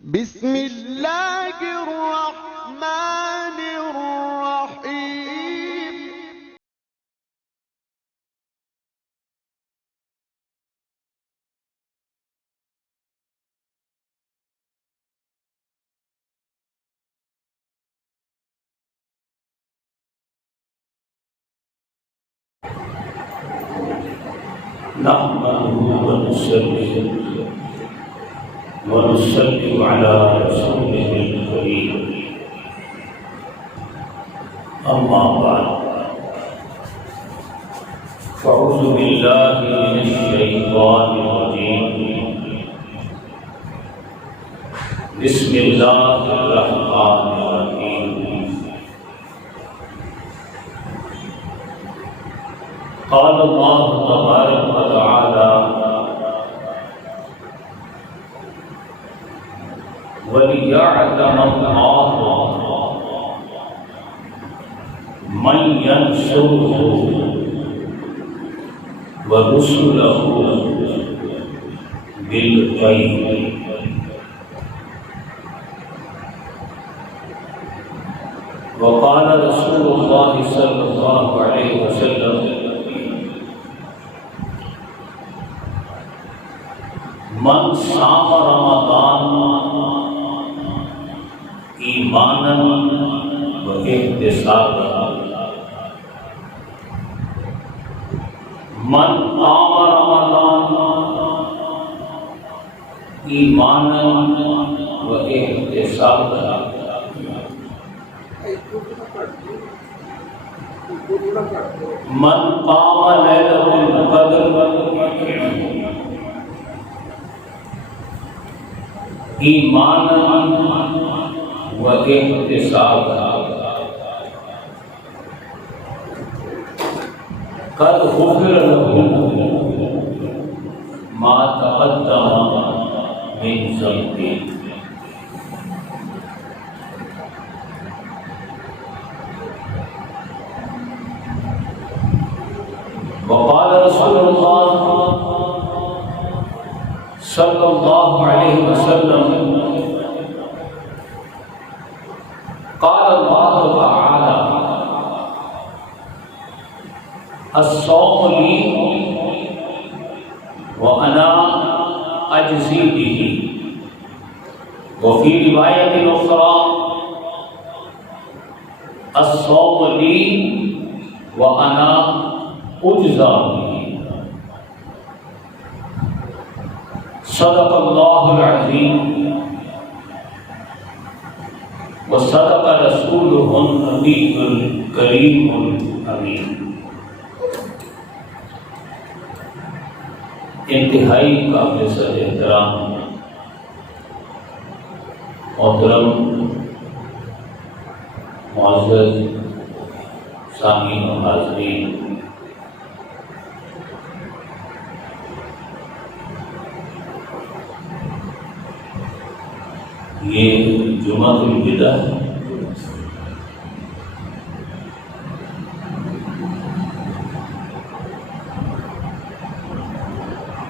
بسم اللہ الرحمن الرحیم۔ نحمده ونصلي ونسلم على رسوله الكريم، أما بعد، فأعوذ بالله من الشيطان الرجيم، بسم الله الرحمن الرحيم۔ قال الله تبارك وتعالى: وَلِيَعْلَمَ اللَّهُ مَن يَنصُرُهُ وَرُسُلَهُ بِالْغَيْبِ۔ وقال رسول الله صلى الله عليه وسلم: من صام رمضان ایمانا و احتسابا، من قام رمضان ایمانا و احتسابا، من قام لیلۃ القدر ایمانا و احتسابا، قد غفر له ما تقدم من ذنبه۔ وقال رسول الله صلی اللہ علیہ وسلم: قال اللہ تعالی: الصوم لی وانا اجزی به، وفی روایت اخرى: الصوم لی وانا اجزا به۔ صدق اللہ العظیم وصدق رسولہ النبی الکریم الامین۔ انتہائی قابل صد احترام محترم معزز سامعین و حاضرین، یہ جمعہ الوداع ہے۔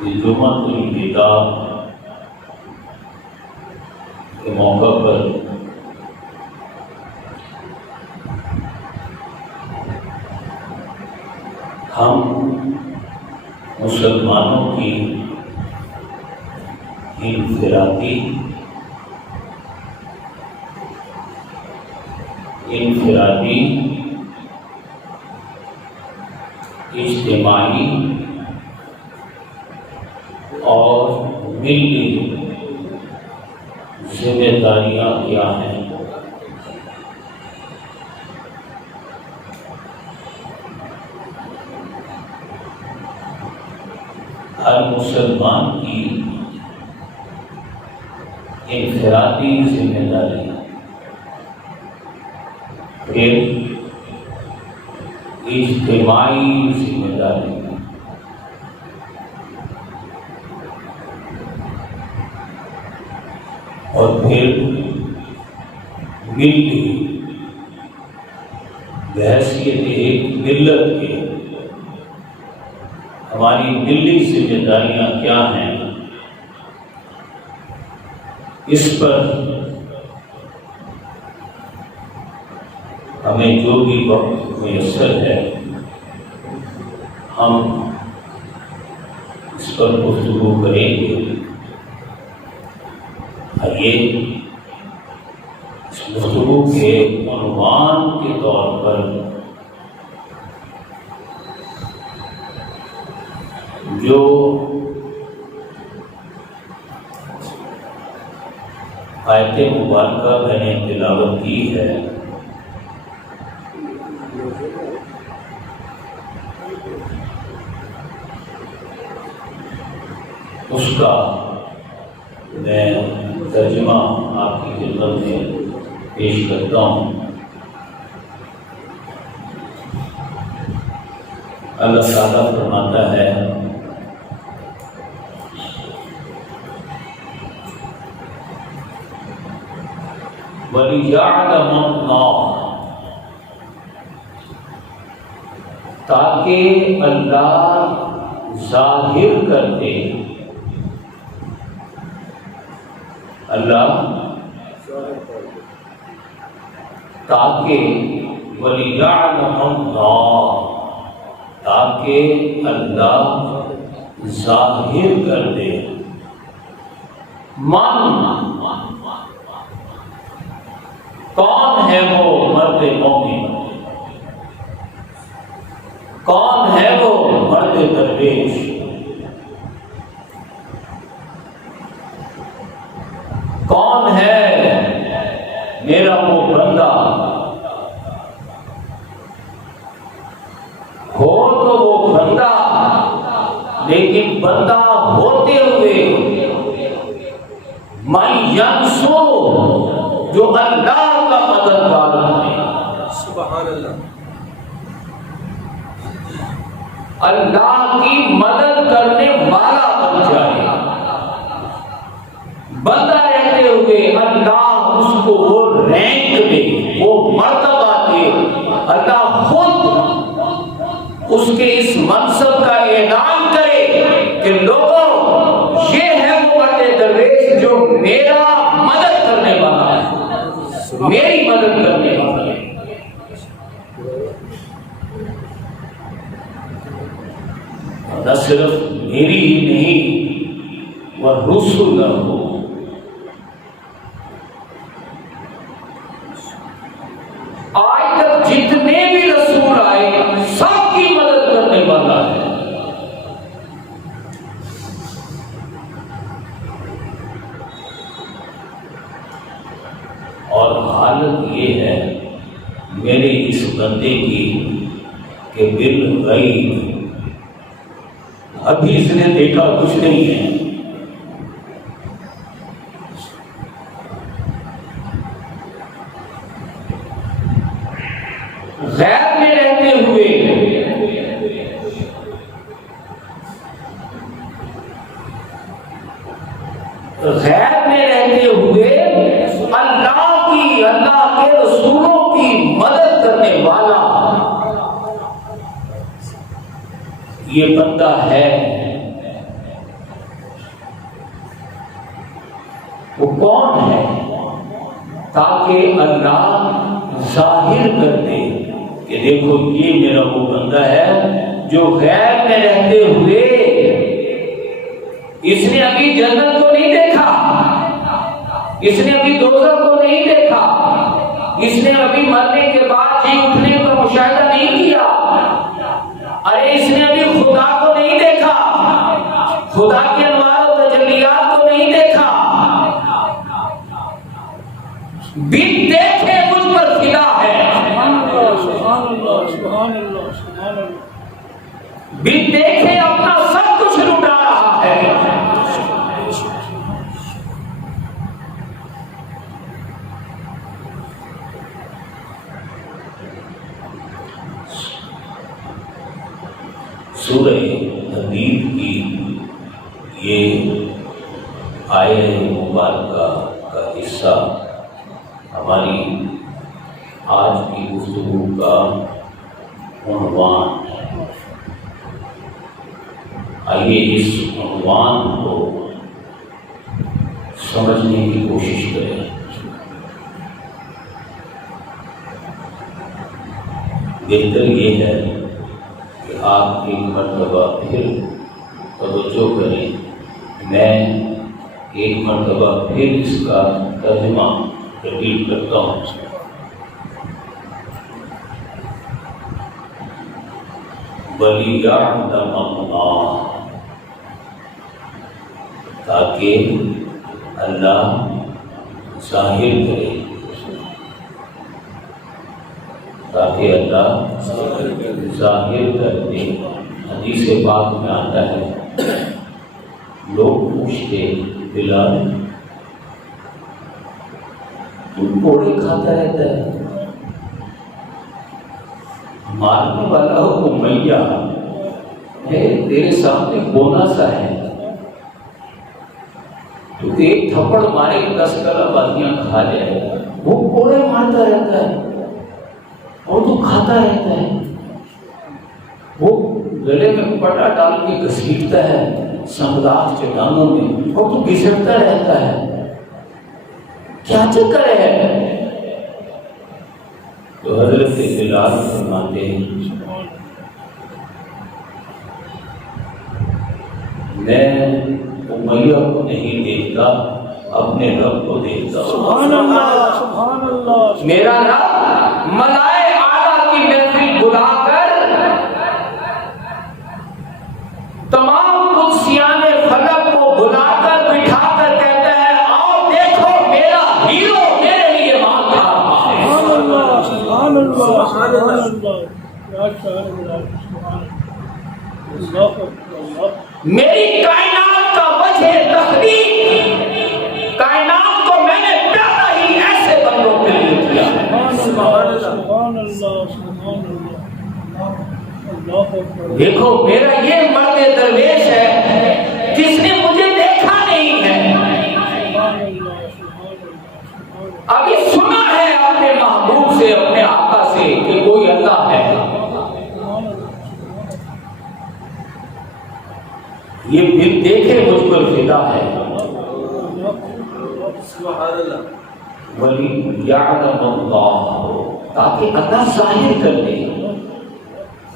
یہ جمعہ الوداع کے موقع پر ہم مسلمانوں کی انفرادی اجتماعی اور ملی ذمہ داریاں کیا ہیں، ہر مسلمان کی انفرادی ذمہ داری، پھر اجتماعی ذمہ داری، اور پھر ملی بحیثیت ایک ملت کے ہماری ملی ذمہ داریاں کیا ہیں، اس پر ہمیں جو بھی وقت میسر ہے ہم اس پر گفتگو کریں گے۔ آئیے اس گفتگو کے عنوان کے طور پر جو آیت مبارکہ میں نے تلاوت کی ہے اس کا میں ترجمہ آپ کی خدمت میں پیش کرتا ہوں۔ اللہ تعالیٰ فرماتا ہے وَلِيَعْلَمَ اللَّهُ، تاکہ اللہ ظاہر کر دے، اللہ تاکہ وَلِيَعْلَمَ اللَّهُ، تاکہ اللہ ظاہر کر دے من، کون ہے وہ مرد مومن، کون ہے وہ مرد درویش، کون ہے میرا وہ بندہ، ہو تو وہ بندہ لیکن بندہ ہوتے ہوئے من ینصر، جو اللہ کا مددگار ہے، سبحان اللہ، اللہ کی مدد کرنے والا بن جائے، بندہ رہتے ہوئے اللہ اس کو وہ رینک دے، وہ مرتبہ دے، اللہ خود اس کے اس منصب کا اعلان کرے کہ لوگوں یہ ہے وہ مرد درویش جو میرا مدد کرنے والا ہے، میری مدد کرنے والا ہے۔ نہ صرف میری ہی نہیں، وَرُسُلَهُ، آج تک جتنے بھی رسول آئے سب کی مدد کرنے والا ہے۔ اور حالت یہ ہے میرے اس بندے کی کہ بالغیب، ابھی اس نے دیکھا کچھ نہیں ہے، غیب میں رہتے ہوئے اللہ کی، اللہ کے رسولوں کی مدد کرنے والا یہ بندہ ہے۔ وہ کون ہے؟ تاکہ اللہ ظاہر کر دے کہ دیکھو یہ میرا وہ بندہ ہے جو غیب میں رہتے ہوئے اس نے ابھی جنت کو نہیں دیکھا، اس نے ابھی دوزخ کو نہیں دیکھا، اس نے ابھی مرنے کے بعد جی اٹھنے کا مشاہدہ نہیں کیا، ارے اس نے ابھی خدا کو نہیں دیکھا، خدا کے انوار و تجلیات کو نہیں دیکھا، بن دیکھے مجھ پر فدا ہے، بن دیکھے اپنا سب کچھ لٹا رہا ہے۔ سورہ حدیث کی یہ آیت مبارکہ کا حصہ ہماری آج کی گفتگو کا عنوان ہے۔ آئیے اس عنوان کو سمجھنے کی کوشش کریں۔ بہتر یہ ہے کہ آپ ایک مرتبہ پھر توجہ کریں، میں ایک مرتبہ پھر اس کا ترجمہ ریپیٹ کرتا ہوں۔ وَلِيَعْلَمَ اللَّهُ، تاکہ اللہ ظاہر کرے، تاکہ اللہ ظاہر کر دے۔ حدیث پاک میں آتا ہے، لوگ پوچھتے بلال تو کوڑے کھاتا رہتا ہے، مارنے والا ہو میاں ہے، تیرے سامنے بونا سا ہے، تو ایک تھپڑ مارے 10 کلا بازیاں کھا جائے، وہ کوڑے مارتا رہتا ہے اور تو کھاتا رہتا ہے، وہ گلے میں پٹا ڈال کے گھسیٹتا ہے سمدار چٹانوں میں، اور تو گھسٹتا رہتا ہے، کیا چکر ہے؟ تو حضرت بلال فرماتے ہیں، میں امیہ کو نہیں دیکھتا، اپنے رب کو دیکھتا ہوں۔ سبحان اللہ، سبحان اللہ۔ میرا رب ملائے اعلیٰ کی محفل بلا کر تمام قدسیان فلک کو بلا کر بٹھا کر کہتا ہے، آؤ دیکھو میرا ہیرو میرے لیے مار کھا رہا ہے۔ سبحان اللہ، سبحان اللہ، سبحان اللہ۔ میری کائنات کا وجہ تخلیق، کائنات کو میں نے پیدا ہی ایسے بندوں کے لیے کیا ہے۔ سبحان اللہ، سبحان اللہ۔ دیکھو میرا یہ مرد درویش ہے جس نے مجھے دیکھا نہیں ہے، ابھی سنا ہے اپنے محبوب سے، اپنے آقا سے کہ کوئی اللہ ہے، یہ پھر دیکھے مجھ پر فدا ہے۔ وَلِيَعْلَمَ اللَّهُ، تاکہ اللہ ظاہر کر دے۔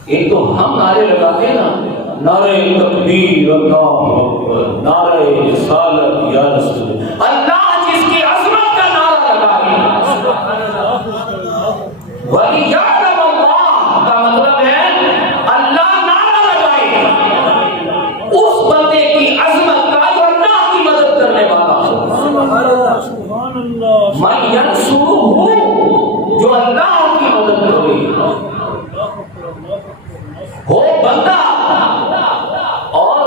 ایک تو ہم نعرے لگاتے نا، نعرہ تکبیر اللہ اکبر، نعرہ رسالت یا رسول اللہ، جس کی عظمت کا نعرہ لگائے۔ وَلِيَعْلَمَ اللَّهُ کا مطلب ہے اللہ نعرہ لگائے اس بندے کی عظمت کا جو اللہ کی مدد کرنے والا ہو۔ مَن يَنْصُرُهُ، جو اللہ کی مدد کرے، وہ بندہ اور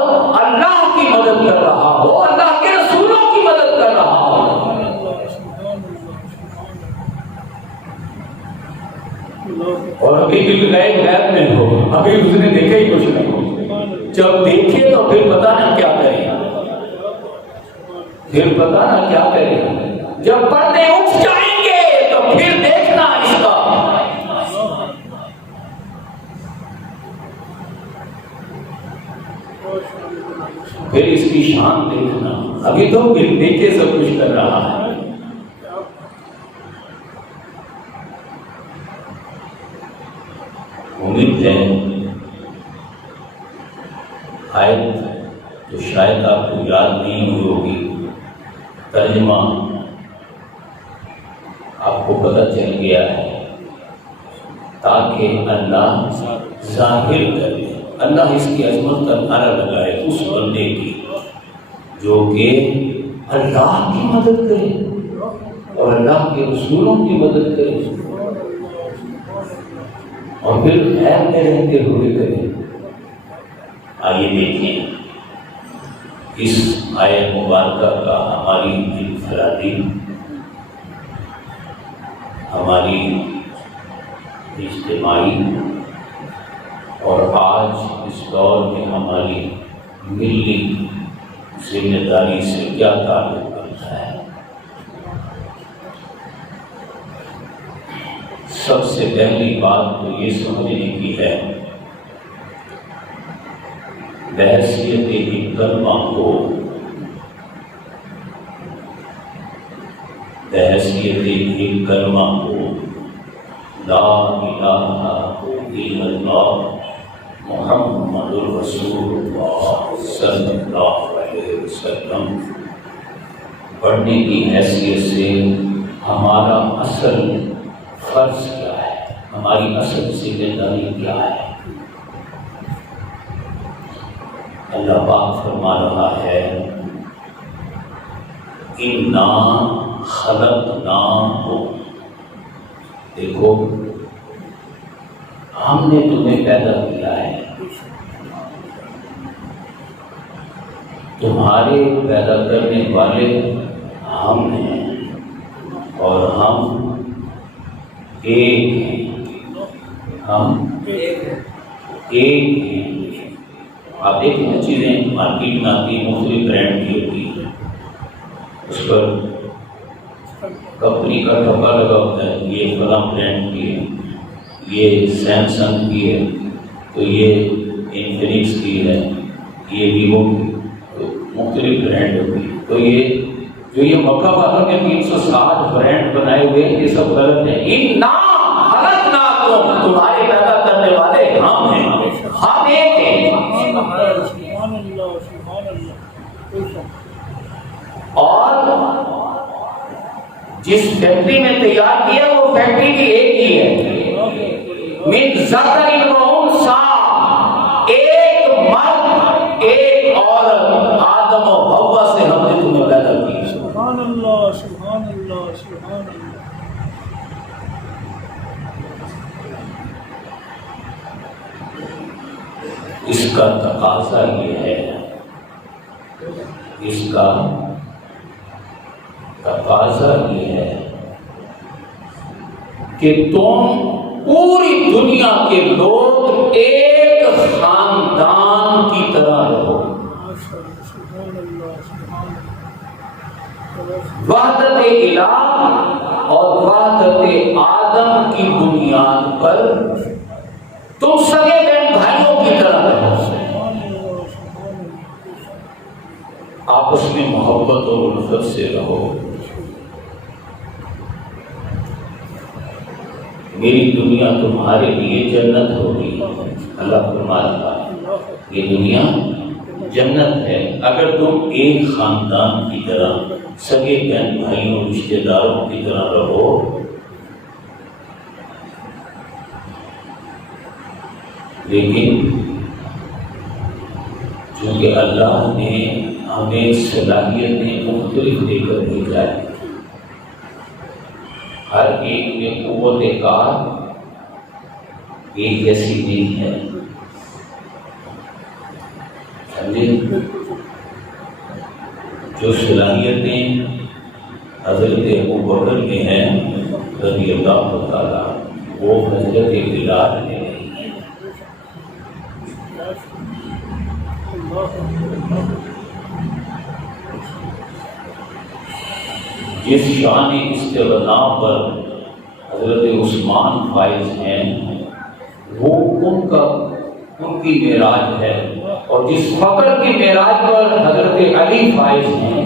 اللہ کی مدد کر رہا ہو، اللہ کے رسولوں کی مدد کر رہا ہو۔ اور ابھی بھی غیب میں ہو، ابھی اس نے دیکھا ہی کچھ نہیں ہو، جب دیکھے تو پھر پتا نہ کیا کرے، پھر پتا نہ کیا کرے، جب پردے اٹھ جائیں گے تو پھر دیکھنا اس کا۔ پھر اس کی شان دیکھنا، ابھی تو پھر دیکھے سب کچھ کر رہا ہے۔ امید ہے آیت تو شاید آپ کو یاد نہیں ہوئی ہوگی، ترجمہ آپ کو پتہ چل گیا ہے، تاکہ اللہ ظاہر کرے، اللہ اس کی عظمت کا نعرہ لگائے اس بندے کی جو کہ اللہ کی مدد کرے اور اللہ کے رسولوں کی مدد کرے اور پھر خیر میں رہتے ہوئے کرے۔ آئیے دیکھیں اس آیت مبارکہ کا ہماری انفرادی، ہماری اجتماعی اور آج اس دور میں ہماری ملی ذمہ داری سے کیا تعلق کرتا ہے۔ سب سے پہلی بات تو یہ سمجھنے کی ہے، بحیثیت ایک کلمہ کو بحیثیت ایک کلمہ کو لا الہ الا اللہ محمد رسول اللہ صلی اللہ علیہ وسلم پڑھنے کی حیثیت سے ہمارا اصل فرض کیا ہے، ہماری اصل ذمہ داری کیا ہے؟ اللہ پاک فرما رہا ہے اِنَّا خَلَقْنَاكُمْ، دیکھو ہم نے تمہیں پیدا کیا ہے، تمہارے پیدا کرنے والے ہم ہیں اور ہم ایک ہیں، ہم ایک ہیں۔ آپ دیکھیں نا چیزیں مارکیٹ میں آتی ہیں مختلف برانڈ کی ہوتی ہیں، اس پر کمپنی کا ڈھبہ لگا ہوتا ہے، یہ فلاں برانڈ کی ہے، یہ سیمسنگ کی ہے، تو یہ انفینکس کی ہے، یہ ویوو کی، تو مختلف برانڈ ہوتی ہے۔ تو یہ جو یہ مکہ والوں نے 360 برانڈ بنائے ہوئے ہیں، یہ سب غلط ہے۔ اِنَّا خَلَقْنَاكُمْ، تمہارے پیدا کرنے والے ہم ہیں، ہم ایک ہیں۔ اور جس فیکٹری میں تیار کیا وہ فیکٹری بھی ایک ہی ہے، من ذکر و انثیٰ، ایک مرد ایک عورت، آدم و حوا سے ہم نے تمہیں پیدا کی۔ سبحان اللہ سبحان اللہ سبحان اللہ۔ اس کا تقاضا یہ ہے، اس کا تقاضا یہ ہے کہ تم پوری دنیا کے لوگ ایک خاندان کی طرح رہو، وحدت الہ اور وحدت آدم کی بنیاد پر تم سگے بہن بھائیوں کی طرح رہو، آپس میں محبت اور الفت سے رہو۔ میری دنیا تمہارے لیے جنت ہوگی، اللہ فرما رہا ہے یہ دنیا جنت ہے اگر تم ایک خاندان کی طرح سگے بہن بھائیوں رشتے داروں کی طرح رہو۔ لیکن چونکہ اللہ نے ہمیں صلاحیتیں مختلف دے کر بھیجا ہے، ہر ایک میں قوت کار ایک جیسی نہیں ہے، سمجھے؟ جو صلاحیتیں حضرت ابوبکر میں ہیں رضی اللہ تعالیٰ، وہ حضرت بلال میں نہیں ہے۔ جس شان استغنا پر حضرت عثمان فائز ہیں وہ ان کی معراج ہے، اور جس فقر کی معراج پر حضرت علی فائز ہیں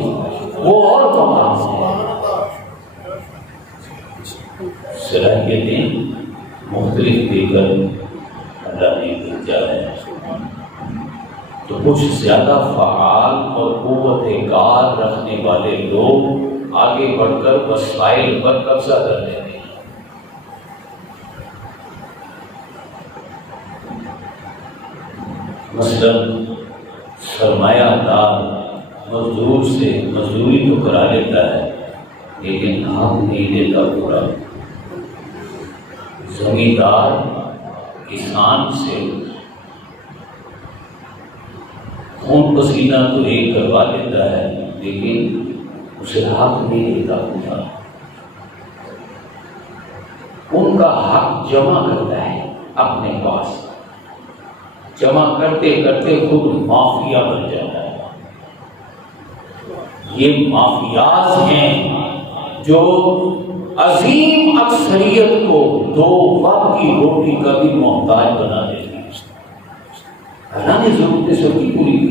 وہ اور مقام ہے۔ صلاحیتیں مختلف دے کر اللہ نے بھیجا ہے، تو کچھ زیادہ فعال اور قوت کار رکھنے والے لوگ آگے بڑھ کر وسائل پر قبضہ کر لیتے ہیں۔ مثلا سرمایہ دار مزدور سے مزدوری تو کرا لیتا ہے لیکن ہم نہیں دیتا پورا، زمیندار کسان سے خون پسینہ تو ایک کروا لیتا ہے لیکن اسے حق نہیں دیتا پورا، ان کا حق جمع کرتا ہے اپنے پاس، جمع کرتے کرتے خود مافیا بن جاتا ہے۔ یہ مافیاز ہیں جو عظیم اکثریت کو دو وقت کی روٹی کا بھی محتاج بنا دیتے ہیں۔ اللہ نے ضرورتیں سب کی پوری کی،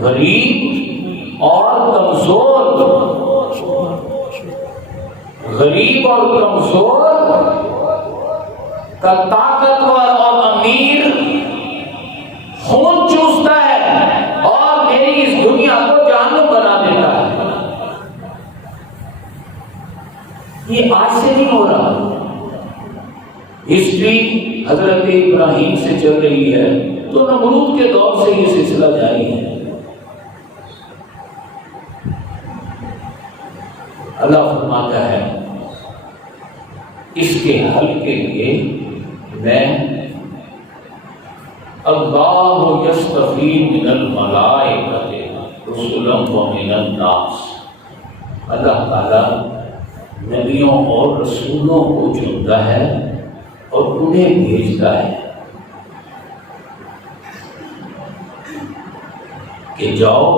غریب اور کمزور غریب اور کمزور کا طاقتور اور امیر خون چوستا ہے اور میری اس دنیا کو جہنم بنا دیتا ہے. یہ آج سے نہیں ہو رہا. ہسٹری حضرت ابراہیم سے چل رہی ہے تو نمرود کے دور سے یہ سلسلہ جاری ہے. اللہ فرماتا ہے اس کے حل کے لیے میں اللہ یصطفی من الملائکۃ رسلا ومن الناس، اللہ تعالی نبیوں اور رسولوں کو چنتا ہے اور انہیں بھیجتا ہے کہ جاؤ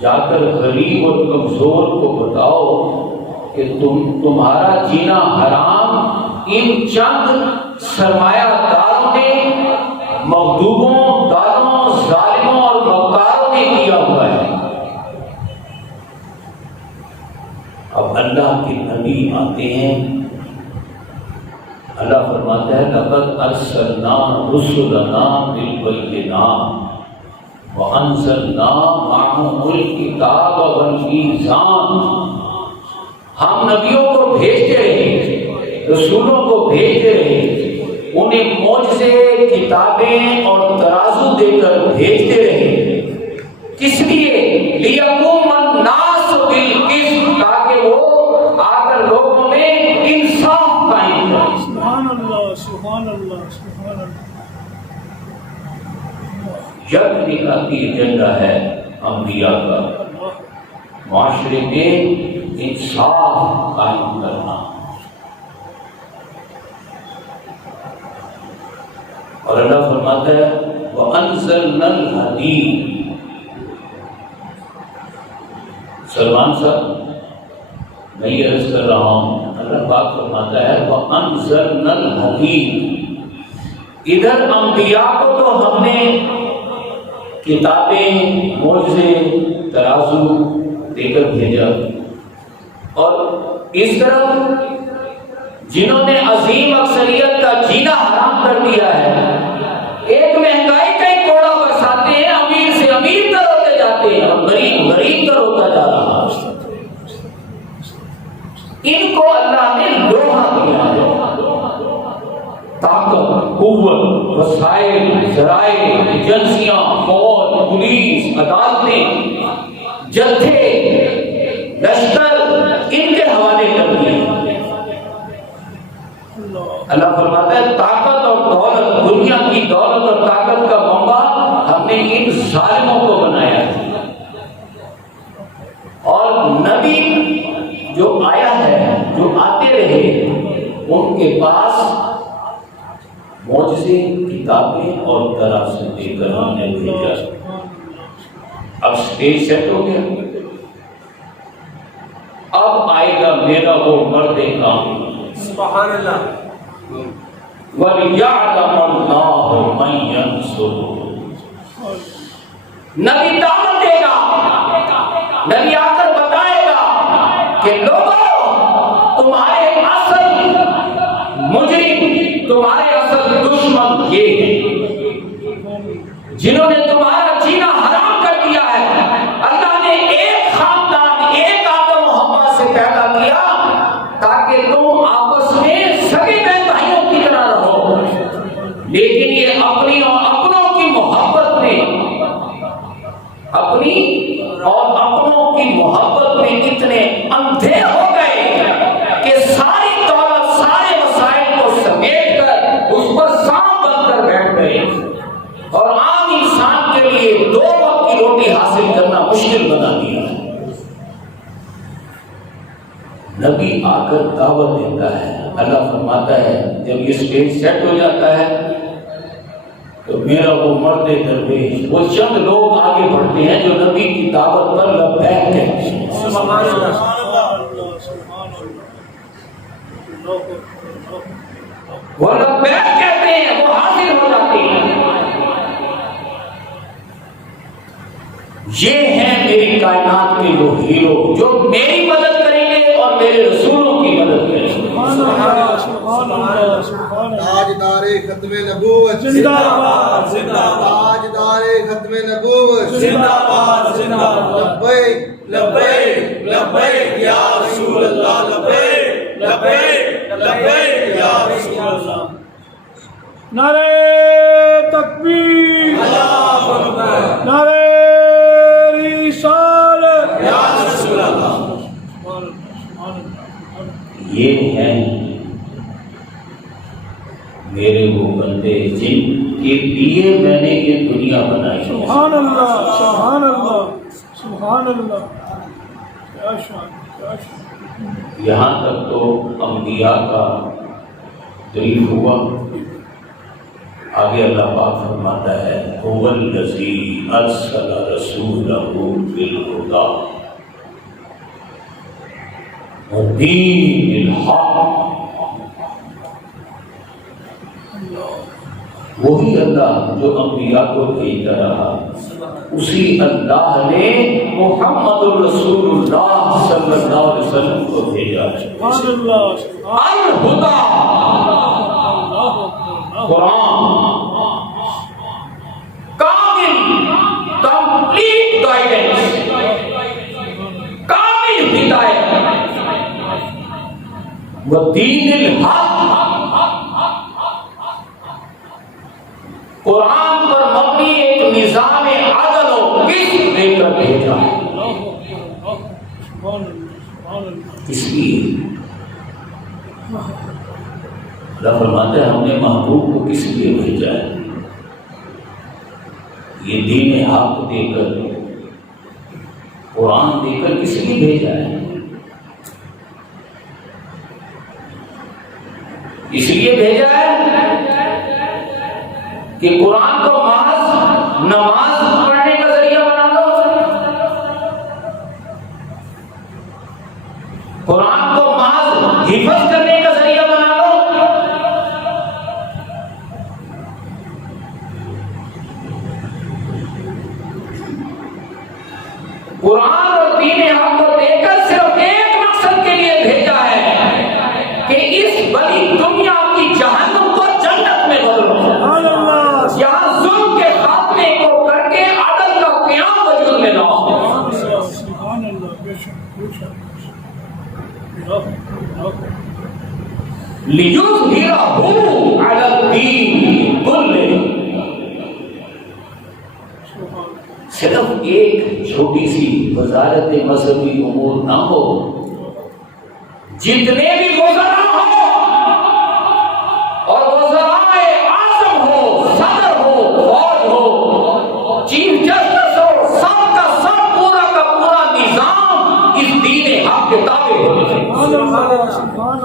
جا کر غریب اور کمزور کو بتاؤ کہ تمہارا جینا حرام ان چند سرمایہ داروں نے، مغضوبوں، داروں، ظالموں اور مکاروں نے کیا ہوا ہے. اب اللہ کے نبی آتے ہیں، اللہ فرماتا ہے لقد ارسلنا رسلنا بالبینات وانزلنا معهم الکتاب والمیزان. ہم نبیوں کو بھیجتے رہے، رسولوں کو بھیجتے رہے، انہیں معجزے، کتابیں اور ترازو دے کر بھیجتے رہے. کس لیے؟ لیقوم الناس بالقسط، تاکہ وہ آ کر لوگوں میں انصاف قائم کریں. سبحان اللہ، سبحان اللہ، سبحان اللہ. یک نکاتی ایجنڈا ہے انبیاء کا، معاشرے میں انصاف قائم کرنا. اور اللہ فرماتا ہے وَأَنزَلْنَا الْحَدِيدَ. سلمان صاحب میں یہ عرض کر رہا ہوں، اللہ پاک فرماتا ہے وَأَنزَلْنَا الْحَدِيدَ. ادھر انبیاء کو تو ہم نے کتابیں، معجزے، ترازو دے کر بھیجا، اور اس طرف جنہوں نے عظیم اکثریت کا جینا حرام کر دیا ہے، ایک مہنگائی کا ہی کوڑا برساتے ہیں، امیر سے امیر تر ہوتے جاتے ہیں اور غریب غریب تر ہوتا جا رہا ہے. ان کو اللہ نے لوہا دیا ہے، طاقت، قوت، وسائل، ذرائع، ایجنسیاں، فوج، پولیس، عدالتیں، جتھے، لشکر ان کے حوالے کر دیے. اللہ فرماتا ہے طاقت اور دولت، دنیا کی دولت اور طاقت کا منبع ہم نے ان ظالموں کو بنایا ہے. اور نبی جو آیا ہے، جو آتے رہے، ان کے پاس معجزے، کتابیں اور ترازو دے کر ہم نے بھیجا. اب اسٹیج سیٹ ہو گیا، اب آئے گا میرا وہ مرد کام. سبحان اللہ. وَلِيَعْلَمَ اللَّهُ مَن يَنصُرُهُ. نبی دعوت دے گا، نبی آ کر بتائے گا کہ لوگوں تمہارے اصل مجرم، تمہارے اصل دشمن یہ ہیں جنہوں نے تمہارا جینا حرام کر دیا ہے. اللہ نے ایک خاندان، ایک آدم و حوا سے پیدا کیا تاکہ تم آپس میں سگے بہن بھائیوں کی طرح رہو، لیکن یہ اپنی اور اپنوں کی محبت میں، اپنی اور اپنوں کی محبت میں اتنے اندھے ہو گئے کہ ساری دولت، سارے وسائل کو سمیٹ کر اس پر سانپ بن کر بیٹھ گئے، اور عام انسان کے لیے 2 وقت کی روٹی حاصل کرنا مشکل بنا دیا. نبی آ کر دعوت دیتا ہے. اللہ فرماتا ہے جب یہ اسٹیج سیٹ ہو جاتا ہے تو میرا وہ مرد درویش، وہ چند لوگ آگے بڑھتے ہیں جو نبی کی دعوت پر لبیک کہتے ہیں. سبحان اللہ. وہ لبیک کہتے ہیں، وہ حاضر ہو جاتے ہیں. یہ ہیں میری کائنات کے وہ ہیرو جو میری مدد کریں گے اور میرے رسولوں ختم نبوت زندہ باد زندہ باد تاجدار ختم نبوت زندہ باد زندہ باد لبیک لبیک لبیک یا رسول اللہ لبیک لبیک لبیک یا رسول اللہ نعرہ تکبیر اللہ اکبر نعرہ رسالت یا رسول اللہ یہ ہیں میرے وہ بندے جن کے لیے میں نے یہ دنیا بنائی. سبحان اللہ سبحان اللہ سبحان اللہ کیا شان کیا شان. یہاں تک تو انبیاء کا تعریف ہوا. آگے اللہ پاک فرماتا ہے هو الذی ارسل رسولہ بالہدی ودین الحق. وہی اللہ جو انبیاء کو بھیجتا رہا اسی اللہ نے محمد الرسول اللہ صلی اللہ علیہ وسلم کو بھیجا ہے. سبحان اللہ الہدی قرآن کامل کمپلیٹ گائیڈنس کامل ہدایت ودین الحق قرآن پر مبنی ایک نظام عدل و قسط دے کر بھیجا. اس لیے اللہ فرماتے ہیں ہم نے محبوب کو کس لیے بھیجا ہے. یہ دین حق دے کر قرآن دے کر کس لیے بھیجا ہے. اس لیے بھیجا ہے کہ قرآن کو محض نماز پڑھنے کا ذریعہ بنا لو. قرآن کو محض حفظ کرنے کا ذریعہ بنا لو. قرآن اور دین حق کو دے کر صرف ایک مقصد کے لیے بھیجا ہے کہ اس بڑی دنیا کی جہنم کو جنت میں بدلو. یہاں ظلم کے خاتمے کو کر کے عدل کا قیام وجود میں لاؤ. سبحان اللہ بے شک بے شک لِيُظْهِرَهُ عَلَى الدِّينِ كُلِّهِ. صرف ایک چھوٹی سی وزارت مذہبی امور نہ ہو. جتنے بھی وزراء ہو اور وزرائے اعظم ہو، صدر ہو، فوج ہو، چیف جسٹس ہو، سب کا سب پورا کا پورا نظام اس دین حق کے تابع ہو جائے. سبحان اللہ سبحان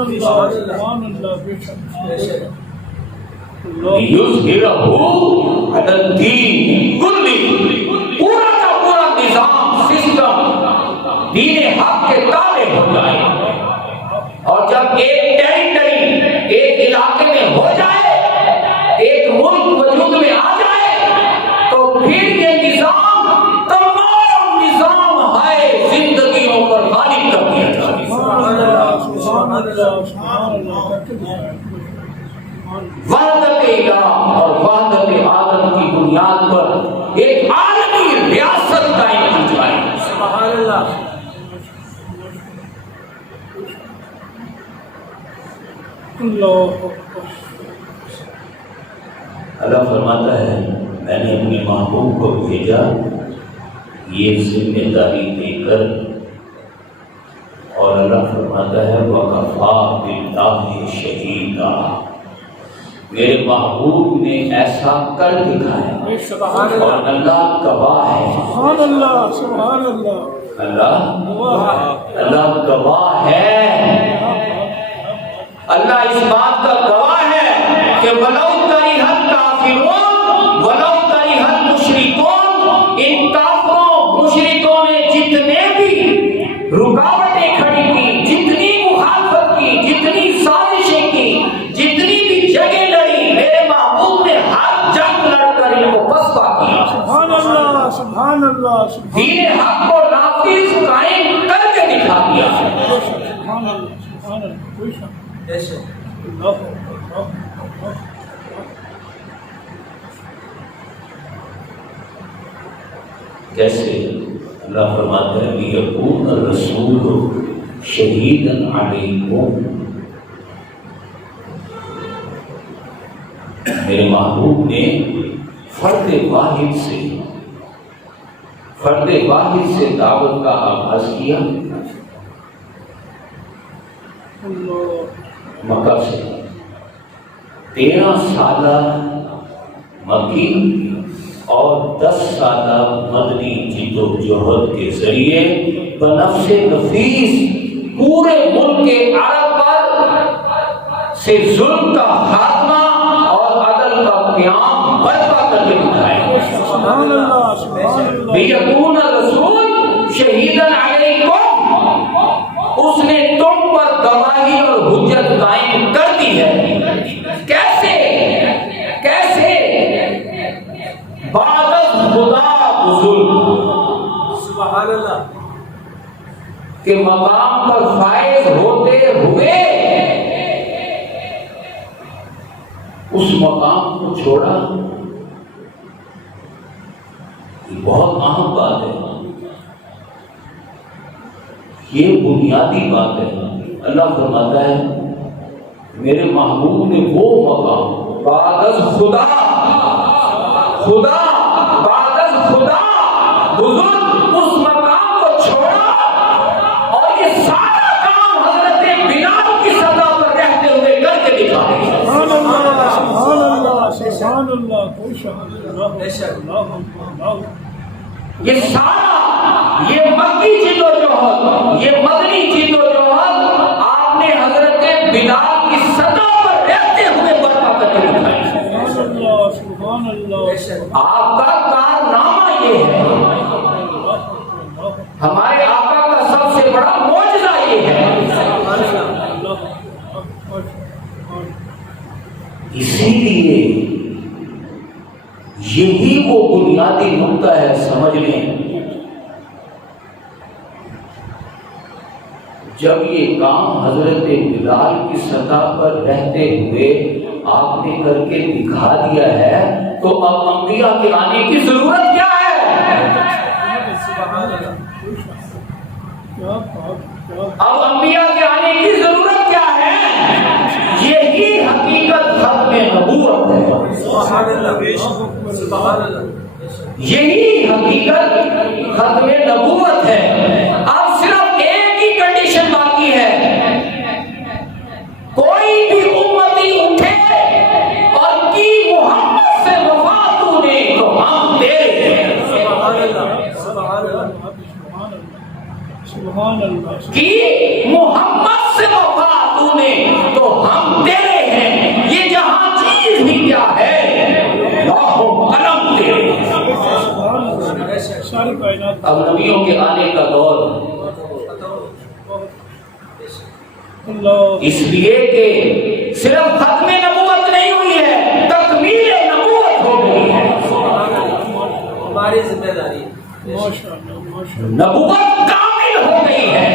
اللہ بے شک. لِيُظْهِرَهُ عَلَى الدِّينِ كُلِّهِ. پورا کا پورا نظام سسٹم دین حق کے تابع ہو جائے. اور جب ایک ٹیریٹری ایک علاقے میں ہو جائے، ایک ملک وجود میں آ جائے، تو پھر یہ نظام تمام نظام ہے زندگیوں پر غالب کر دیا جائے. وحدت الہ اور وحدت عالم کی بنیاد پر ایک عالمی ریاست قائم کی جائے. سبحان اللہ. اللہ فرماتا ہے میں نے اپنے محبوب کو بھیجا یہ ذمہ داری دے کر. اور اللہ فرماتا ہے وَكَفَىٰ بِاللَّهِ شَهِيدًا. میرے محبوب نے ایسا کر دکھایا اور اللہ گواہ ہے. سبحان اللہ سبحان اللہ. اللہ گواہ ہے. اللہ اس بات کا گواہ ہے کہ وَلَوْ كَرِهَ الْكَافِرُونَ وَلَوْ كَرِهَ الْمُشْرِكُونَ. ان کافروں مشرکوں نے جتنے بھی رکاوٹیں کھڑی کی، جتنی مخالفت کی، جتنی سازشیں کی، جتنی بھی جگہ لڑی، میرے محبوب نے ہر جنگ لڑ کر ان کو پسپا کیا. سبحان اللہ سبحان اللہ. دین حق کو نافذ قائم کر کے دکھا دیا. سبحان اللہ سبحان اللہ. کیسے؟ اللہ فرماتا ہے لیکون الرسول شہیداً علیکم، میرے محبوب نے فرد واحد سے دعوت کا آغاز کیا، مکہ سے 13 سالہ مکی اور 10 سالہ مدنی جد و جہد کے ذریعے بنفس نفیس پورے ملک کے عرب پر سے ظلم کا خاتمہ اور عدل کا قیام برپا کر کے دکھائے۔ لیکون الرسول شہیداً علیکم، اس نے تم پر گواہی اور حجت قائم کر دی ہے۔ کیسے؟ بعد خدا بزرگ، سبحان اللہ، کہ مقام پر فائز ہوتے ہوئے اس مقام کو چھوڑا۔ یہ بہت اہم بات ہے، یہ بنیادی بات ہے۔ اللہ فرماتا ہے میرے محبوب نے وہ مقام بعد از خدا بعد از خدا بزرگ اس مقام کو چھوڑا، اور یہ سارا کام حضرت بلال کی سطح پر رہتے ہوئے کر کے دکھا دیا۔ یہ سارا، یہ مکی جد و جہد، یہ مدنی جد و جہد آپ نے حضرت بلال کی سطح پر رہتے ہوئے برپا کر کے دکھائی۔ آپ کا کارنامہ یہ ہے، ہمارے آقا کا سب سے بڑا معجزہ یہ ہے۔ اسی لیے یہی وہ بنیادی نقطہ ہے سمجھنے، جب یہ کام حضرت بلال کی سطح پر رہتے ہوئے آپ نے کر کے دکھا دیا ہے، تو اب انبیاء کے آنے کی ضرورت کیا ہے؟ اب انبیاء کے آنے کی ضرورت کیا ہے؟ یہی حقیقت ختم نبوت ہے۔ یہی حقیقت ختم نبوت ہے۔ اب صرف ایک ہی کنڈیشن باقی ہے، کوئی بھی امتی اٹھے اور کی محمد سے وفا تو نے تو ہم تیرے ہیں۔ کی محمد سے وفا تو نے تو ہم تیرے ہیں، یہ جہاں چیز ہی کیا ہے، لاہو قلم تیرے۔ اب نبیوں کے آنے کا دور، اس لیے کہ صرف ختم نبوت نہیں ہوئی ہے، تکمیل نبوت ہو گئی ہے۔ ہماری ذمہ داری، نبوت کامل ہو گئی ہے۔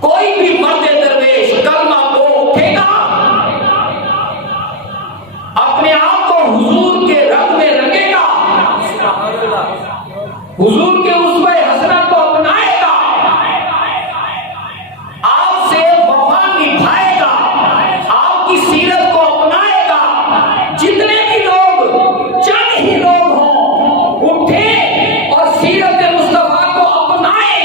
کوئی بھی مرد درویش کلمہ کو اٹھے گا، اپنے آپ کو حضور کے رنگ میں رنگے گا، حضور کے اسوہ حسنہ کو اپنائے گا، آپ سے وفا نبھائے گا، آپ کی سیرت کو اپنائے گا۔ جتنے بھی لوگ، چند ہی لوگ ہوں، اٹھیں اور سیرت مصطفیٰ کو اپنائیں،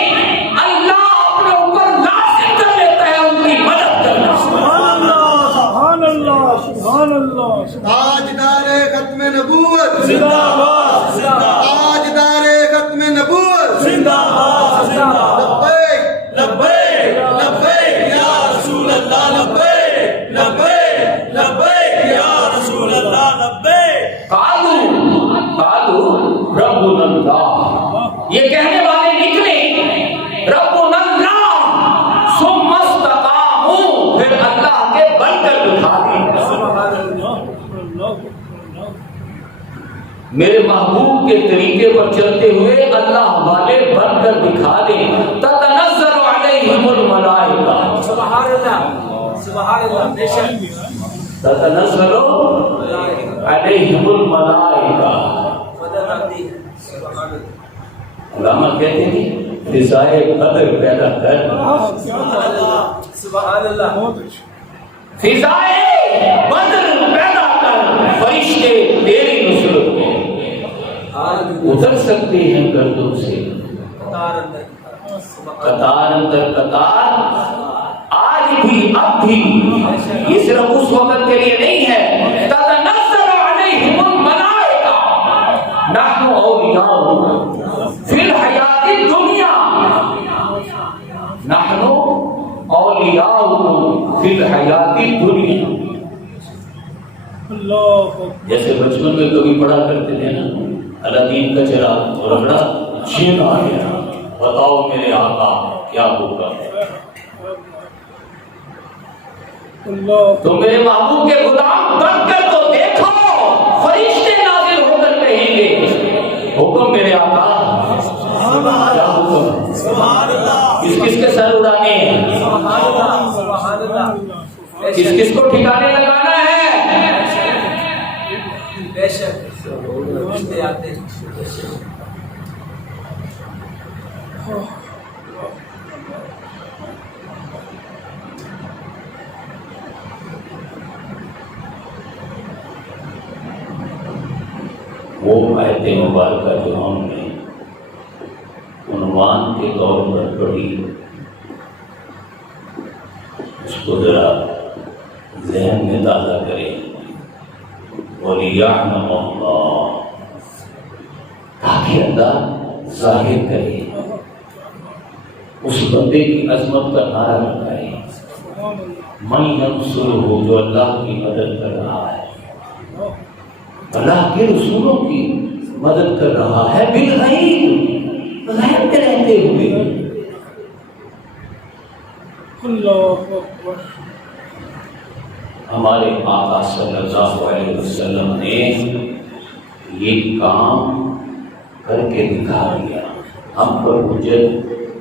اللہ اپنے اوپر لازم کر لیتا ہے ان کی مدد کرنا۔ سبحان اللہ، سبحان اللہ۔ تاجدار ختم نبوت زندہ باد، تاجدار ختم نبوت زندہ باد، لبیک لبیک لبیک یا رسول اللہ، لبیک لبیک لبیک یا رسول اللہ، لبیک۔ قالوا ربنا اللہ، یہ کہنے والے نکلے ربنا اللہ، ثم استقاموا، پھر اللہ کے بن کر دکھا دیں۔ میرے محبوب کے طریقے پر چلتے ہوئے اللہ والے بن کر دکھا دیں۔ تتنزل علیہم الملائکہ، سبحان اللہ، سبحان اللہ، بے شک تتنزل علیہم الملائکہ. مدد آتی ہے. سبحان اللہ. علامہ کہتے ہیں فضائے قدر پیدا کر. سبحان اللہ. فضائے بدر پیدا کر، فرشتے تیری نصرت میں اتر سکتے ہیں گردوں سے قطار اندر قطار. آج بھی اب بھی یہ صرف اس وقت کے لیے نہیں ہے. تتنزل علیہم الملائکہ نحن اولیاؤکم فی الحیات الدنیا نحن اولیاؤکم فی الحیات الدنیا. جیسے بچپن میں کبھی پڑھا کرتے تھے نا، الدین کا چراغ رگڑا چھین آ گیا، بتاؤ میرے آقا کیا ہوگا. تو میرے محبوب کے غلام بن کر تو دیکھو، فرشتے نازل ہو کر کہیں گے حکم میرے آقا. کیا حکم؟ کس کس کے سر اڑانے ہیں، کس کس کو ٹھکانے لگانا ہے. بے شک فرشتے آتے ہیں. وہ آیت مبارکہ جو ہم نے عنوان کے طور پر پڑھی، اس کو ذرا ذہن میں تازہ کریں. وَلِيَعْلَمَ اللَّهُ، تاکہ اللہ ظاہر کرے، اس بندے کی عظمت کا نعرہ لگائے. مَن يَنصُرُهُ، جو اللہ کی مدد کر رہا ہے، اللہ کے رسولوں کی مدد کر رہا ہے بالغیب، غیب میں رہتے ہوئے. ہمارے آقا صلی اللہ علیہ وسلم نے یہ کام کر کے دکھا دیا، ہم پر حجت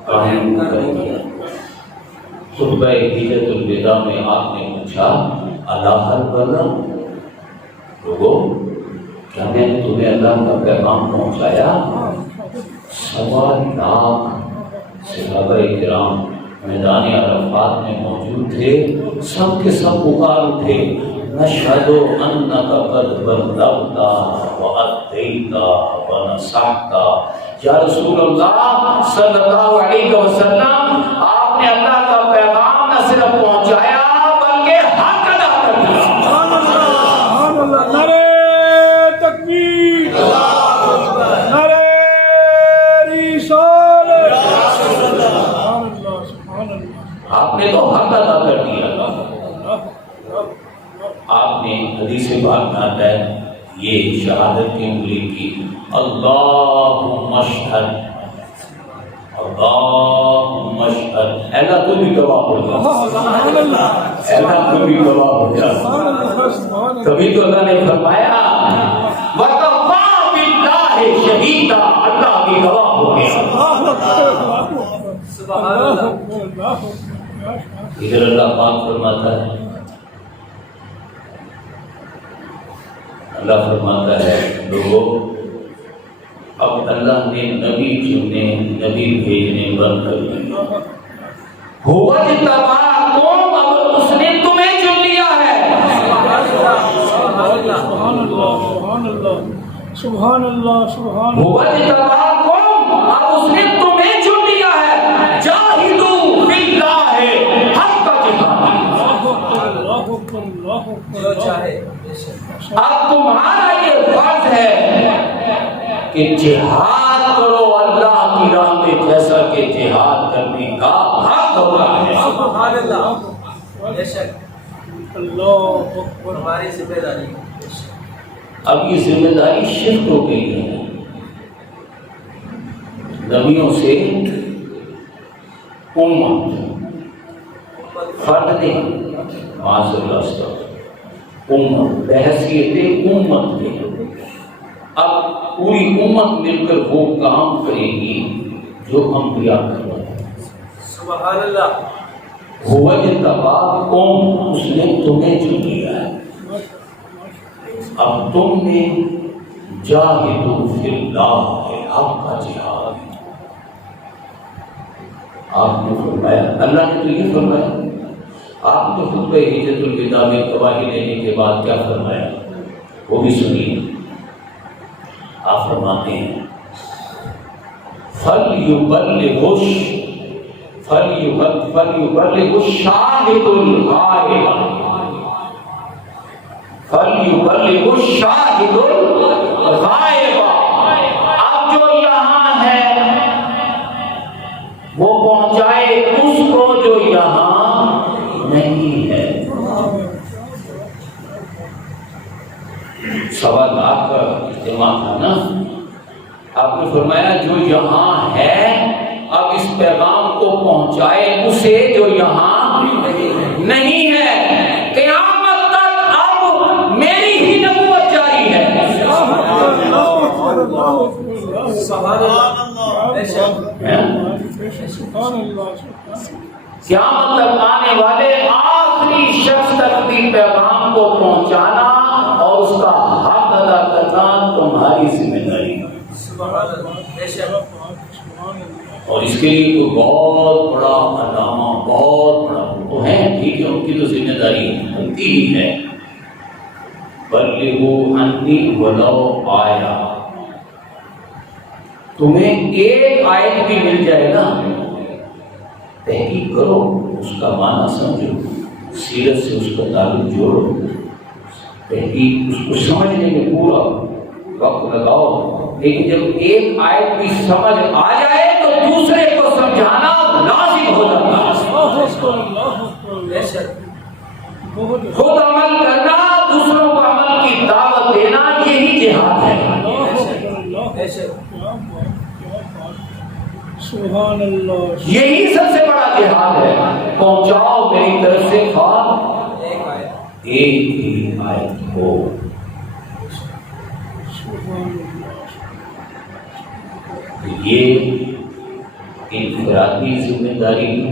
قائم کر دیا. خطبہ حجت الوداع میں آپ نے پوچھا اللہ البر، لوگو کیا میں نے تمہیں اللہ کا پیغام پہنچایا؟ 1.25 لاکھ صحابہ کرام میدان عرفات میں موجود تھے، سب کے سب پکار اٹھے نشہد انک قد بلغت وادیت ونصحت. یا رسول اللہ صلی اللہ علیہ وسلم، آپ نے اللہ کا پیغام نہ صرف پہنچایا بلکہ حق ادا کر دیا. نعرہ تکبیر، نعرہ رسالت. آپ نے تو حق ادا کر دیا. آپ نے حدیث پاک میں آتا ہے یہ شہادت کی انگلی کی، اللہم اشہد، اللہم اشہد. اللہ تو بھی گواہ ہو جا، اللہ تو بھی گواہ ہو جا. تبھی تو اللہ نے فرمایا وَكَفَىٰ بِاللَّهِ شَهِيدًا، اللہ بھی گواہ ہو گیا. سبحان اللہ. ادھر اللہ پاک فرماتا ہے، اللہ فرماتا ہے لوگوں اب اللہ نے نبی چننے، نبی بھیجنے بند کر دیا. ہوا اجتباکم، اب اس نے تمہیں چن لیا ہے. سبحان اللہ، سبحان اللہ، سبحان اللہ. ہوا اجتباکم، اب اس نے تمہیں چن لیا ہے. جاہدوا فی اللہ حق جہاد، جو چاہے. اب تمہارا یہ فرض ہے کہ جہاد کرو اللہ کی راہ میں، جیسا کہ جہاد کرنے کا حق ہوتا ہے. سبحان اللہ. بے شک اللہ اکبر. ہماری ذمہ داری. اب یہ ذمہ داری شفٹ ہو گئی ہے نبیوں سے امت، فرد نہیں، معاذ اللہ سے امت، بحیثیت امت میں. اب پوری امت مل کر وہ کام کرے گی جو انبیاء کرواتے ہیں. سبحان اللہ. ہوا اجتباکم، اس نے تمہیں چن لیا ہے. اب تم نے جاہدوا فی اللہ ہے، آپ کا جہاد ہے۔ آپ نے فرمایا، اللہ نے تو یہ فرمایا، آپ نے خطبہ ہجرت الوداع میں گواہی لینے کے بعد کیا فرمایا وہ بھی سنیے۔ آپ فرماتے ہیں فَلْيُبَلِّغُ الشَّاهِدُ الْغَائِبَ، فَلْيُبَلِّغُ الشَّاهِدُ الْغَائِبَ۔ اب جو یہاں ہے وہ پہنچائے اس کو جو یہاں نہیں ہے۔ سوال آپ کا اجتماع تھا نا، آپ نے فرمایا جو یہاں ہے اب اس پیغام کو پہنچائے اسے جو یہاں نہیں ہے۔ قیامت تک اب میری ہی نبوت جاری ہے۔ قیامت تک آنے والے آخری شخص تک بھی پیغام کو پہنچانا اور اس کا حق ادا کرنا تمہاری ذمہ داری ہے۔ اور اس کے لیے کوئی بہت بڑا علامہ، بہت بڑا وہ ہے، ٹھیک ہے، ان کی تو ذمہ داری بنتی ہی ہے۔ بلغوا عنی ولو آیا، تمہیں ایک آیت بھی مل جائے نا، تحقیق کرو، اس کا معنی سمجھو، سیرت سے اس کا تعلق جوڑو، تحقیق اس کو سمجھنے میں پورا وقت لگاؤ۔ لیکن جب ایک آیت بھی سمجھ آ جائے تو دوسرے کو سمجھانا لازم ہو جاتا ہے۔ خود عمل کرنا، دوسروں کو عمل کی دعوت دینا، یہی جہاد ہے۔ یہی سب سے بڑا جہاد ہے۔ پہنچاؤ میری طرف سے خواہ ایک ہی آیت ہو۔ یہ انفرادی ذمہ داری بھی،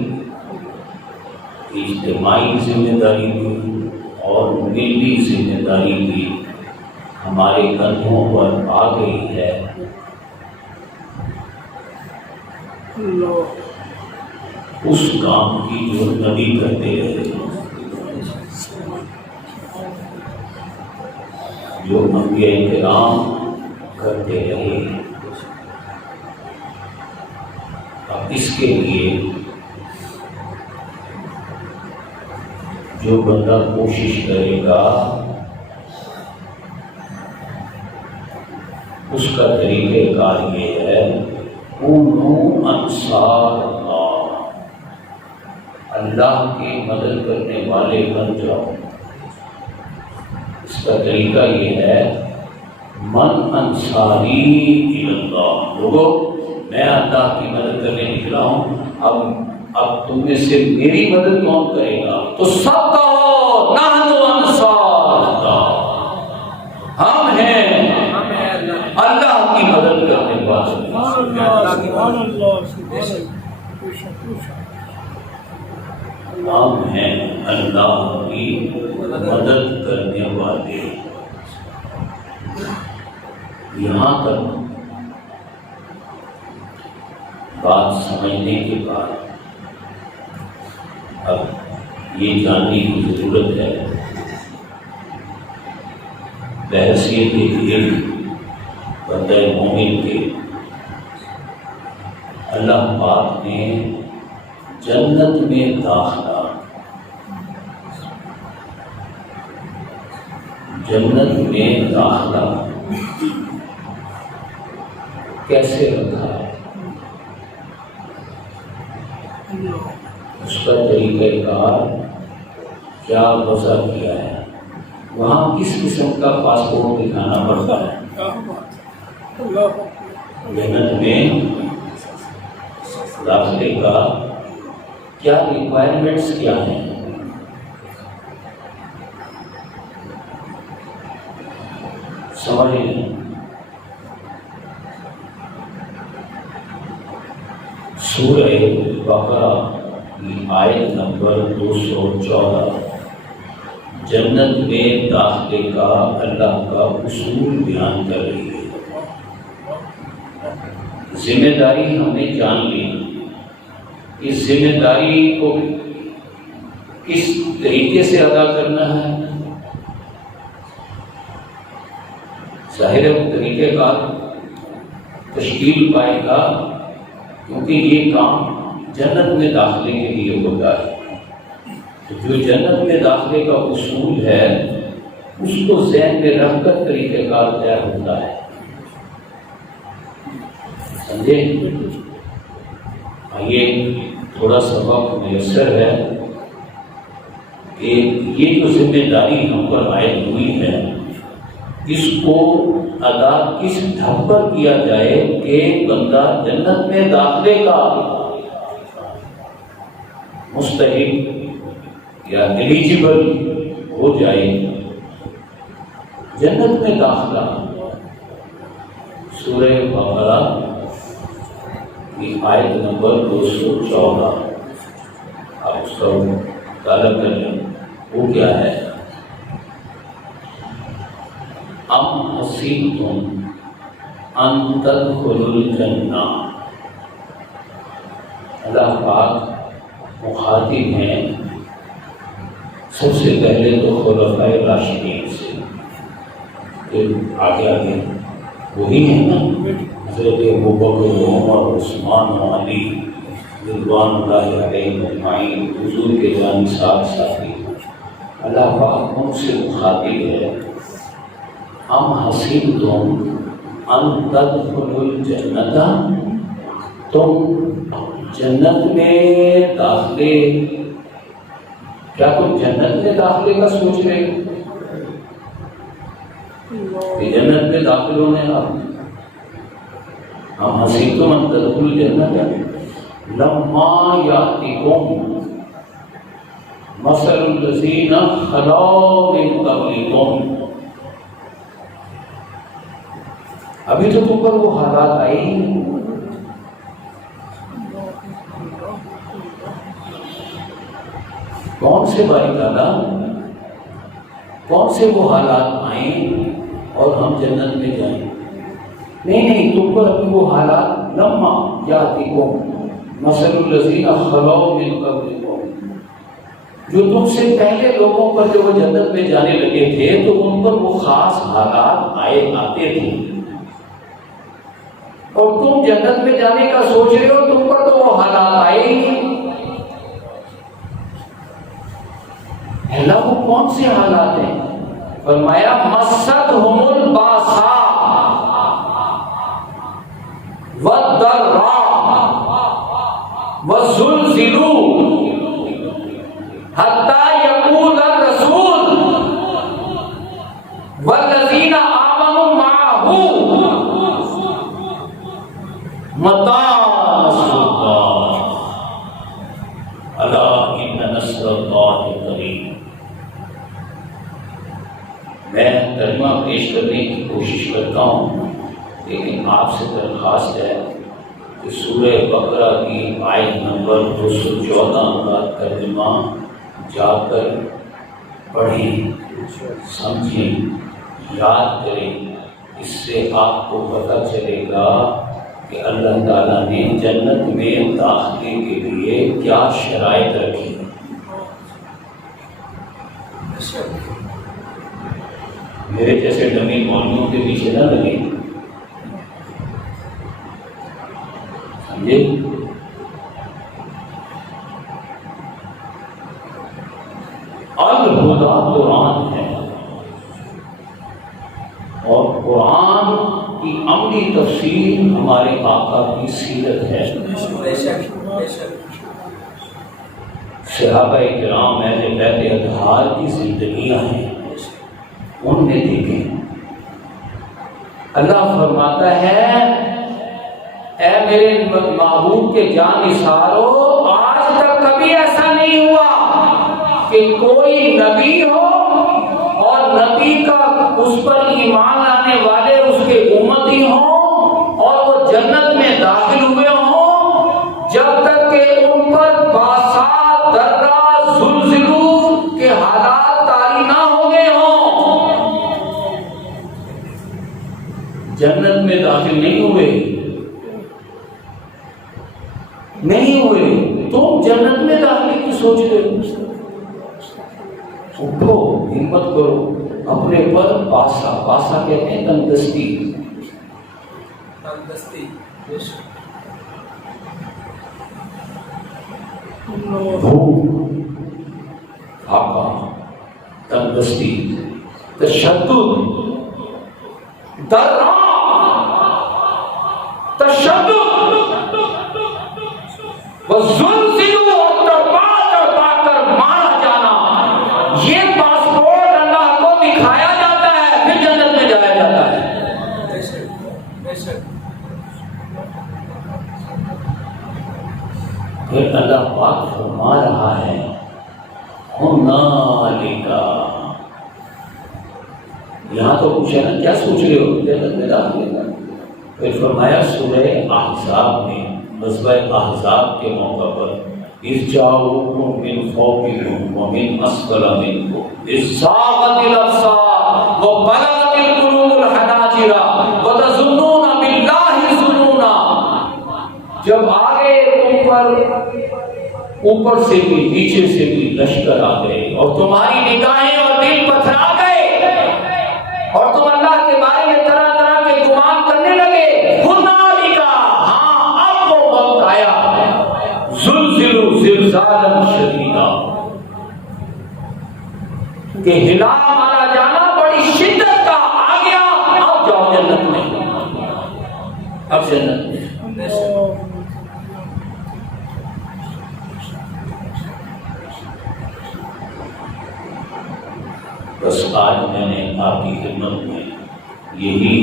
اجتماعی ذمہ داری بھی اور ملی ذمہ داری بھی ہمارے کندھوں پر آ گئی ہے۔ اس کام کی جو نبی کرتے رہے، جو انبیاء کرام کرتے رہے، اب اس کے لیے جو بندہ کوشش کرے گا اس کا طریقہ کار یہ ہے، کونWho انصار اللہ، اللہ کی مدد کرنے والے بن جاؤ۔ اس کا طریقہ یہ ہے، من انصاری اللہ، لوگو میں اللہ کی مدد کرنے نکلا ہوں، اب تم میں سے میری مدد کون کرے گا؟ تو سب کہو نحن انصار اللہ، ہم ہیں اللہ کی مدد کرنے والے، ہم ہیں اللہ کی مدد کرنے والے۔ یہاں تک بات سمجھنے کے بعد اب یہ جاننے کی ضرورت ہے، بحیثیت ایک بندہ مومن کے اللہ پاک نے جنت میں داخلہ، جنت میں داخلہ کیسے رکھا ہے، اس کا طریقہ کار کیا وضع کیا ہے، وہاں کس قسم کا پاسپورٹ دکھانا پڑتا ہے، جنت میں داخلے کا کیا ریکوائرمنٹس کیا ہیں، سمجھ لیں۔ سورہ بقرہ کی آیت نمبر 214، جنت میں داخلے کا اللہ کا اصول بیان کر رہی ہے۔ ذمہ داری ہم نے جان لی، اس ذمہ داری کو کس طریقے سے ادا کرنا ہے؟ ظاہر ہے وہ طریقہ کار تشکیل پائے گا، کیونکہ یہ کام جنت میں داخلے کے لیے ہوتا ہے۔ جو جنت میں داخلے کا اصول ہے اس کو ذہن میں رکھ کر طریقہ کار طے ہوتا ہے، سمجھے؟ آئیے تھوڑا سا وقت میسر ہے کہ یہ جو ذمہ داری ہم پر عائد ہوئی ہے اس کو ادا کس ڈھنگ پر کیا جائے کہ بندہ جنت میں داخلے کا مستحق یا ایلیجیبل ہو جائے۔ جنت میں داخلہ سورہ بقرہ کی آیت نمبر 214، آپ اس کا مطالعہ کر لیں، وہ کیا ہے؟ ام حسبتم ان تدخلوا الجنہ۔ اللہ پاک مخاطب ہیں سب سے پہلے تو خلفائے راشدین سے، پھر آگے وہی ہے نا، حضرت ابوبکر عمر عثمان و علی رضوان اللہ علیہم اجمعین، حضور کے جانثار ساتھی۔ اللہ پاک ان سے مخاطب ہے، ام حسبتم ان تدخلوا الجنۃ، تم جنت میں داخلے، کیا تم جنت میں داخلے کا سوچ رہے ہو کہ جنت میں داخل ہونے آپ؟ ہم حسبتم ان تدخلوا الجنۃ لما یاتکم مثل الذین خلوا من قبلکم۔ ابھی تو تم پر وہ حالات آئے ہی نہیں، کون سے باری تعالیٰ، کون سے وہ حالات آئیں اور ہم جنت میں جائیں؟ نہیں، تم پر ابھی وہ حالات لما یاتکم مثل الذین خلوا من قبلکم، جو تم سے پہلے لوگوں پر جو وہ جنت میں جانے لگے تھے تو ان پر وہ خاص حالات آتے تھے، اور تم جنت میں جانے کا سوچ رہے ہو، تم پر تو وہ حالات آئے ہی نہیں۔ اللہ وہ کون سے حالات ہیں؟ فرمایا مَسَّتْهُمُ الْبَأْسَاءُ وَالضَّرَّاءُ وَزُلْزِلُوا حَتَّى يَقُولَ الرَّسُولُ وَالَّذِينَ آمَنُوا مَعَهُ مَتَىٰ نَصْرُ اللَّهِ أَلَا إِنَّ نَصْرَ اللَّهِ قَرِيبٌ۔ میں ترجمہ پیش کرنے کی کوشش کرتا ہوں، لیکن آپ سے درخواست ہے کہ سورہ بقرہ کی آیت نمبر 214 کا ترجمہ جا کر پڑھیں، سمجھیں، یاد کریں۔ اس سے آپ کو پتہ چلے گا کہ اللہ تعالیٰ نے جنت میں داخلے کے لیے کیا شرائط رکھی۔ میرے جیسے ڈمی مولویوں کے پیچھے نہ لگے، سمجھے؟ الہدا قرآن ہے، اور قرآن کی عملی تفسیر ہمارے آقا کی سیرت ہے۔ صحابہ کرام اہل بیت اطہار کی زندگیاں ہیں، ان میں دیکھیں۔ اللہ فرماتا ہے اے میرے محبوب کے جان نثارو، آج تک کبھی ایسا نہیں ہوا کہ کوئی نبی ہو اور نبی کا اس پر ایمان لانے والے اس کے امتی ہوں اور وہ جنت میں داخل ہوئے ہوں جب تک کہ ان پر باسا درہ زلزلوں کے حالات طاری نہ اٹھو، ہمت کرو، اپنے پر پاسا، پاسا کہتے ہیں تندرستی، تندرستی، بے شک، بھوک، فاقہ، تندرستی، تشدد، درا، تشدد، وزلزلوا، اور تڑپا تڑپا کر مارا جانا، یہ پاسپورٹ اللہ کو دکھایا جاتا ہے، پھر جنت میں جایا جاتا ہے۔ بے شک، بے شک، پھر اللہ پاک فرما رہا ہے ہنالک، یہاں تو پوچھا نا کیا سوچ رہے ہو جنت میں داخل ہونا، پھر فرمایا سورہ احزاب میں، غزوہ احزاب کے موقع پر اذ جاؤکم من فوقکم ومن اسفل منکم اذ زاغت الابصار وبلغت القلوب الحناجر وتظنون باللہ الظنونا، جب آگے تم پر اوپر سے بھی نیچے سے بھی لشکر آ گئے اور تمہاری نگاہیں اور دل پتھرا گئے اور تم اللہ کے بارے میں طرح طرح کے گمان کرنے لگے، ہنالک، ہاں اب وہ وقت آیا، زلزلوا زلزالا شدیدا، کہ ہلا مارا جانا بڑی شدت کا آ گیا، اب جاؤ جنت میں، اب جنت میں۔ بے شک، بس آج میں نے آپ کی خدمت میں یہی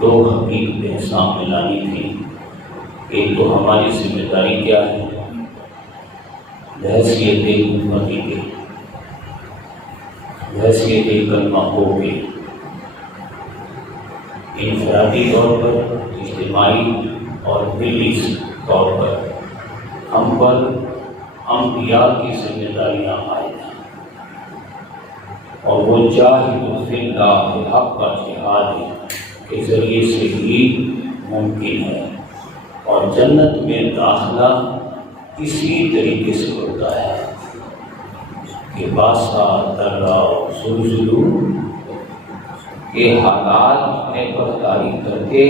دو حقیقتیں سامنے لانی تھی۔ ایک تو ہماری ذمہ داری کیا ہے بحیثیت امتی کے، بحیثیت کلمہ ہو کے، انفرادی طور پر، اجتماعی اور ملی طور پر ہم پر انبیاء کی ذمہ داریاں عائد ہیں، اور وہ جاہدوا فی اللہ حق کا جہاد کے ذریعے سے ہی ممکن ہے، اور جنت میں داخلہ اسی طریقے سے ہوتا ہے کہ باسا درا زلزلو، یہ حالات میں برداری کر کے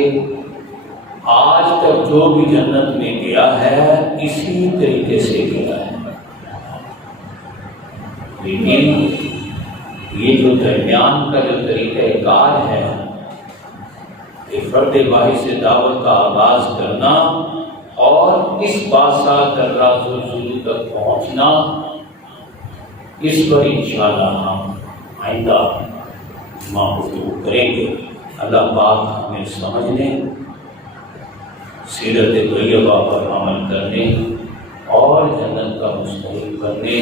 آج تک جو بھی جنت میں گیا ہے اسی طریقے سے گیا ہے، لیکن یہ جو درمیان کا جو طریقہ کار ہے کہ فرد واحد سے دعوت کا آغاز کرنا اور اس باسا درا زلزلو تک پہنچنا، اس پر انشاءاللہ ہم آئندہ گفتگو کریں گے۔ اللہ پاک ہمیں سمجھنے، سیرت طیبہ پر عمل کرنے اور جنت کا مستحق بننے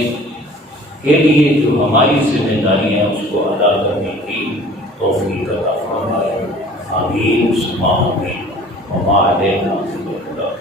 کے لیے جو ہماری ذمہ داری ہے اس کو ادا کرنے کی توفیق عطا فرمائے۔ آمین ثم آمین۔ وما علینا الا البلاغ۔